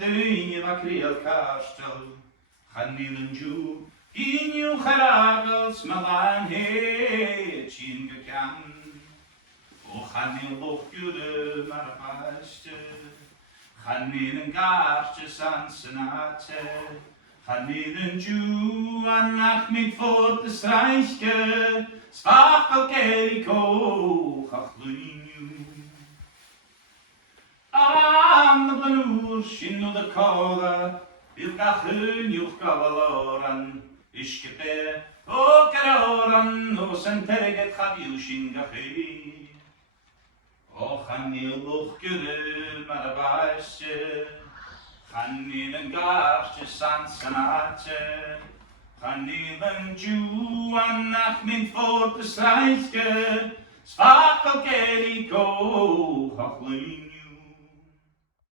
duine va creal castel. Chanil yn jw, giniw charagos malan he, chin gacan. O chanil lochran mar baiste, chanil yn garche san senate, chanil yn jw annach mit fod y straechge, sfachel geri coch ach lwyniw. Am y blanŵr sy'n o dy cola, bydd gachyn uwch gofal Lòchran, isgybe o Lòchran o senterget chafiw sy'n gachy. O chanil Lòchran mar y baiste, chanil yn garche san senate, chanil yn jw annach mynd fod y straechge, sfachel geri coch ach lwyniw.